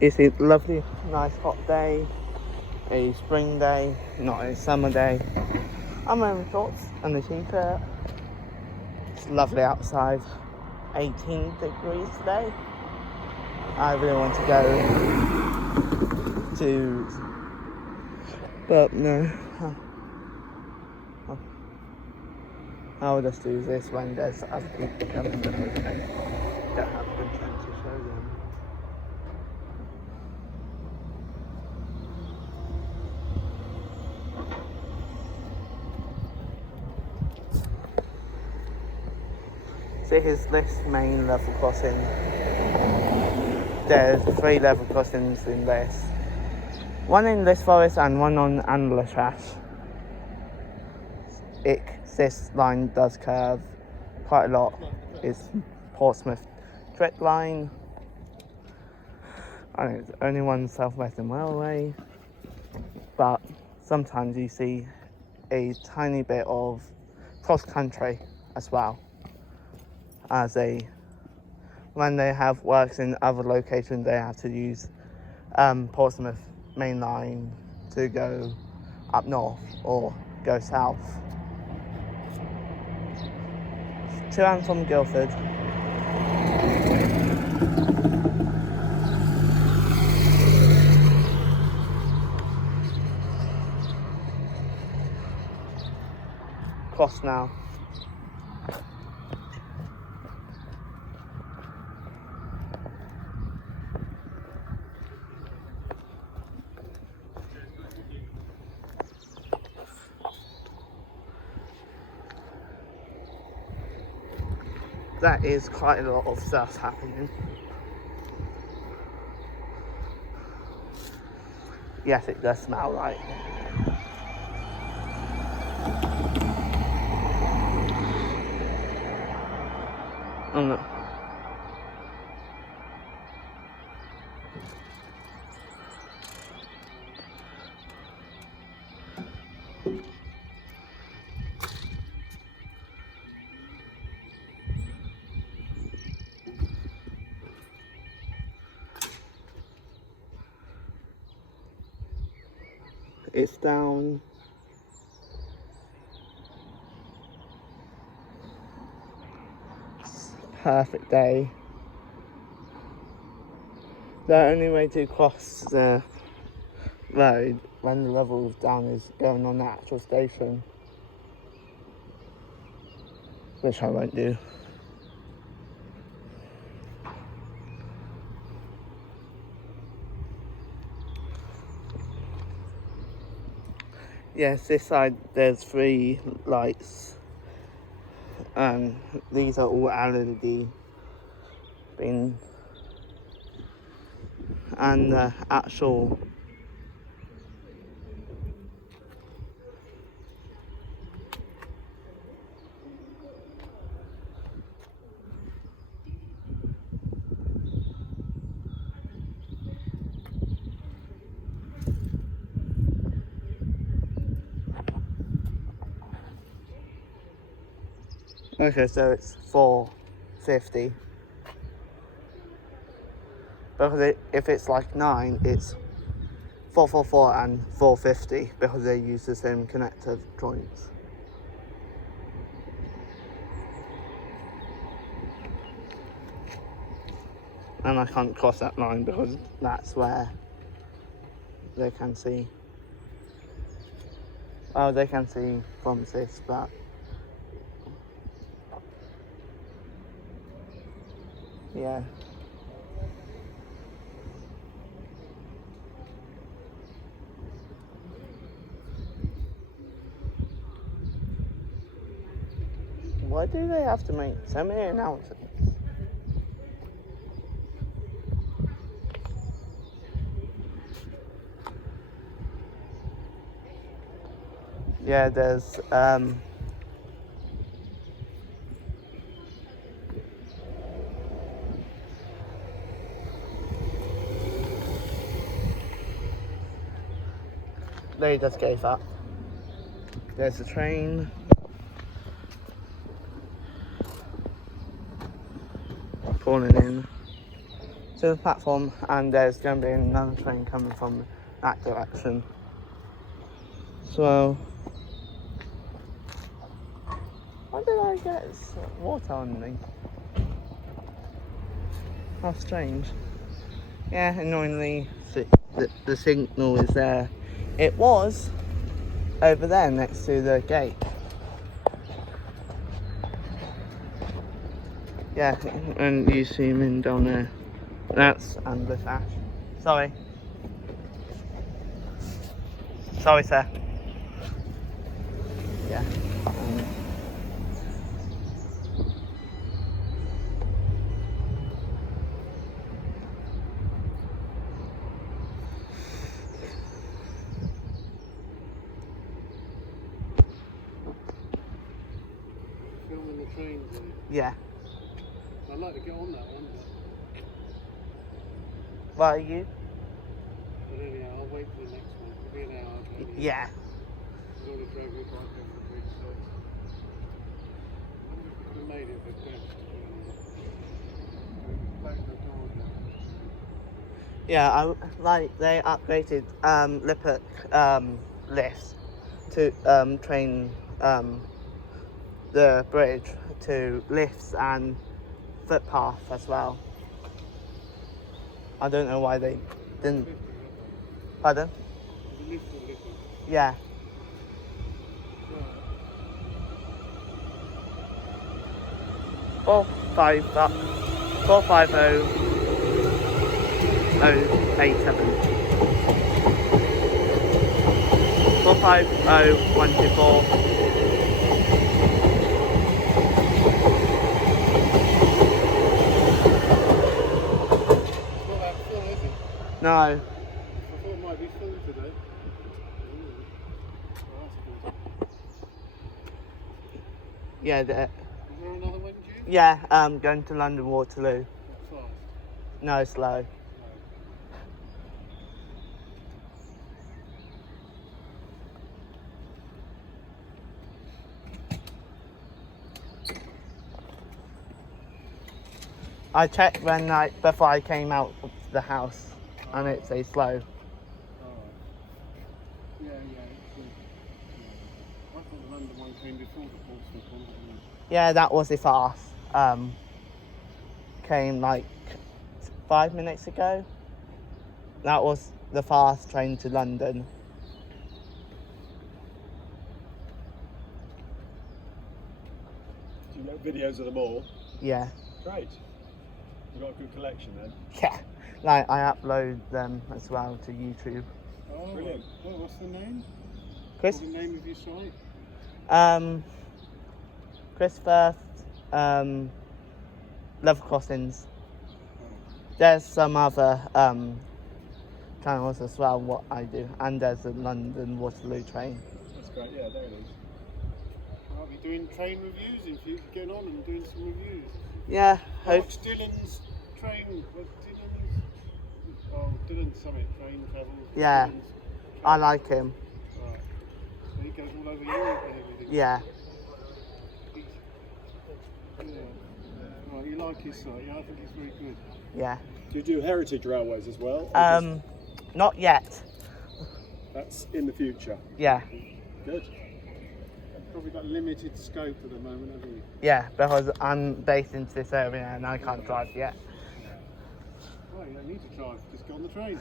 It's a lovely, nice hot day, a spring day, not a summer day. I'm wearing shorts and a t-shirt. It's lovely outside, 18 degrees today. I really want to go to, but no, I'll just do this when there's other people coming that I don't have content to show them. So here's Liss main level crossing. There's 3 level crossings in Liss. One in Liss Forest and one on Andlertrash. This line does curve quite a lot. It's Portsmouth Trek line. I think it's only one South Western Railway, but sometimes you see a tiny bit of cross country as well, as when they have works in other locations they have to use Portsmouth main line to go up north or go south. To and from Guildford. Cross now. That is quite a lot of stuff happening. Yes, it does smell right. Oh no. It's down. Perfect day. The only way to cross the road when the level is down is going on the actual station, which I won't do. Yes, this side there's 3 lights, and these are all LED being, and the actual okay, so it's 450. Because if it's like 9, it's 444 and 450 because they use the same connector joints. And I can't cross that line because that's where they can see. Oh, they can see from this, but yeah. Why do they have to make so many announcements? Yeah, there's they just gave up. There's the train. Pulling in to the platform, and there's going to be another train coming from that direction. So, why did I get water on me? How strange. Yeah, annoyingly, the signal is there. It was over there next to the gate. Yeah, and you zoom in down there. That's Liss Ash. Sorry. Sorry, sir. Yeah. Filming the trains. Yeah. I'd like to get on that one. Where are you? But anyhow, I'll wait for the next one. It'll be an hour. Yeah. I've already drove my bike over the bridge, so I wonder if we could have made it the best. Close the doors now. Yeah, they upgraded Lippert lifts to train the bridge to lifts and footpath as well. I don't know why they didn't. Pardon? Yeah. Four five 450-087. 450-124. No. I thought it might be full today. Yeah. Is there another one, June? Yeah. Going to London Waterloo. Fast. No, slow. I checked before I came out of the house, and it says slow. Alright. Yeah, it's good. I thought the London one came before the Portsmouth one. Yeah, that was the fast. Came like 5 minutes ago. That was the fast train to London. Do you make videos of them all? Yeah. Great. You've got a good collection then? Yeah. Like, I upload them as well to YouTube. Oh, Brilliant. Oh, what's the name? Chris? What's the name of your site? Christopher, Level Crossings. There's some other channels as well, what I do. And there's a London Waterloo train. That's great, yeah, there it is. I'll be doing train reviews in future, getting on and doing some reviews. Yeah, hope. Watch Dylan's train. Dylan's Summit train travels. Yeah. Dylan's I like him. Right. So he goes all over Europe and everything. Yeah. Right, you like his site? Yeah, I think it's very good. Yeah. Do you do heritage railways as well? Not yet. That's in the future. Yeah. Good. Probably got limited scope at the moment, haven't you? Yeah, because I'm based into this area and I can't drive yet. Oh, you don't need to drive, just go on the train.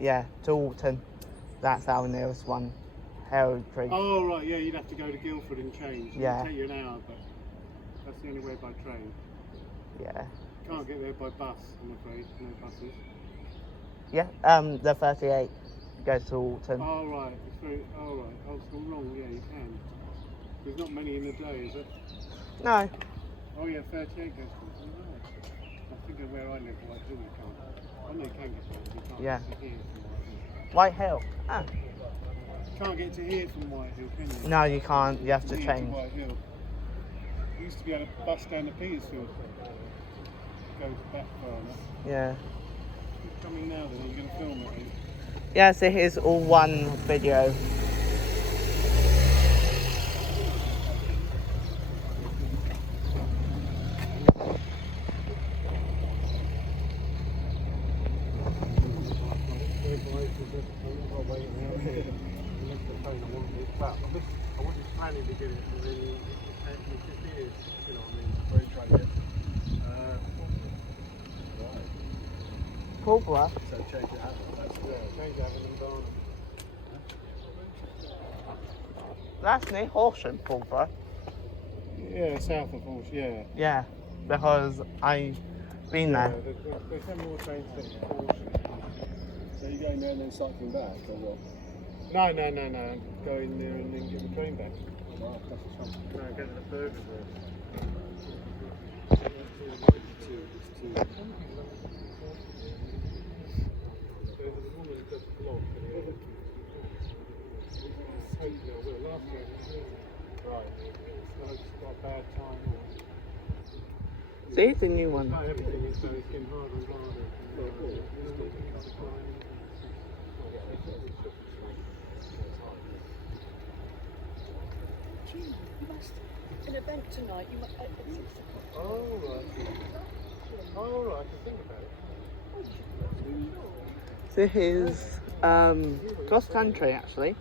Yeah, to Alton. That's our nearest one. Heraldry. Oh, right, yeah, you'd have to go to Guildford and change. Yeah. It'd take you an hour, but that's the only way by train. Yeah. Can't get there by bus, I'm afraid. No buses. Yeah, the 38 goes to Alton. Oh, right. It's very. Oh, right. Oh, it's all wrong. Yeah, you can. There's not many in the day, is there? No. Oh, yeah, 38 goes to. Oh, right. I think of where I live, White Hill, you can't. I know you can get there, but you can't Yeah. get to here from White White Hill. Hill. Ah. You can't get to here from White Hill, can you? No, you can't. You have to Here change. White Hill. You used to be able to bus down to Petersfield. Goes back far enough. Yeah. Who's coming now then? Are you going to film it? Yeah, so here's all one video. Otherwise, I've got to wait around here. Unless the phone, I wanted planning to get it, and then it disappears. You know what I mean? Where are you trying to get? Right. Pulborough. So change it out. That's Change having them gone. That's near Horsham, Pulborough. Yeah, south of Horse, yeah. Yeah, because I've been there. There's some more trains that Horsham. So you're going there and then cycling back, or what? No. Go in there and then get the train back. Wow, that's a chance. No, go to the burger there. It's too. There's a woman who does a vlog. Right. So it's got a bad time. See, the new one. Not everything is so it's getting harder and harder. Jim, you must an event tonight. You must at 6 o'clock. Oh right. Oh right. I can think about it. This is cross country actually.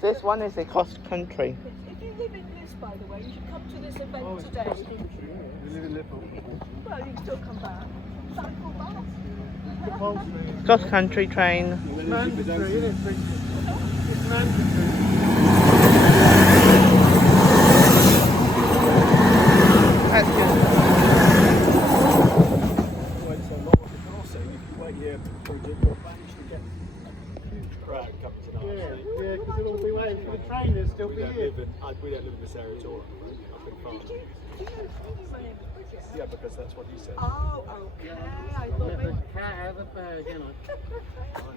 This one is a cross country. If you live in Liss, by the way, you should come to this event Oh, it's today. cross country. You live in Liverpool. Well, you can still come back. Cycle back. Compulsory. Cross country train. It's mandatory, isn't it? It's mandatory. That's good. Wait so long with the crossing. If you wait here for it, you'll manage to get a huge crowd coming tonight. Yeah, because it'll be waiting for the train. There'll still We be don't here. live in this area at all. Up in farm. Do you know my name is Bridget? Yeah, because that's what he said. Oh, okay. I thought maybe. cat out of the bag,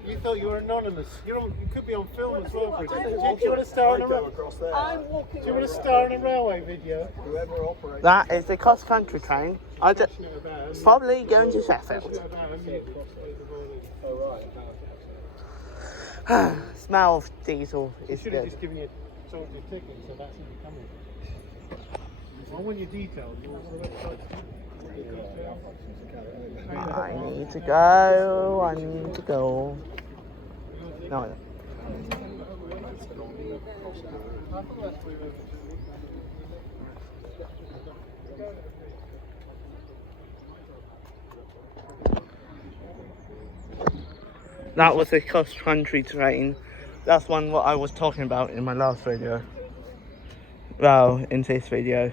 You thought you were anonymous. You could be on film as well, Bridget. Do you want to star in a Go across there. I'm walking. Do you want to star in a railway video? Whoever operates. That is the cross country train. I just Passionate about him. probably going to Sheffield. Passionate about him. Oh right. Smell of diesel is Should have good. just given you sold your ticket, so that's when you come in. I want your details. You want the website. I need to go. I need to go. No, I don't. That was a cross country train. That's one what I was talking about in my last video. Well, in this video.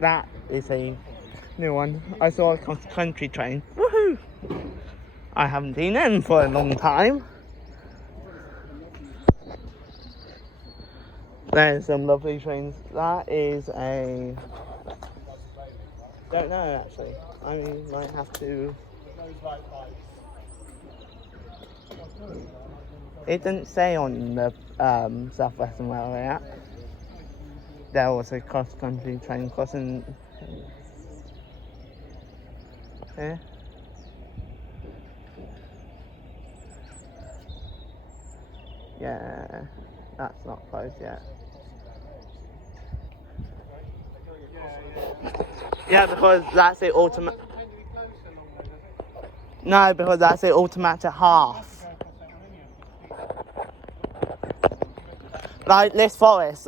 That is a new one. I saw a cross country train. Woohoo! I haven't been in for a long time. There's some lovely trains. That is a... Don't know actually. I might have to... It didn't say on the South Western Railway app. There was a cross-country train crossing here. Yeah, that's not closed yet. Yeah, because that's the automatic. No, because that's the automatic half. Like Liss Forest.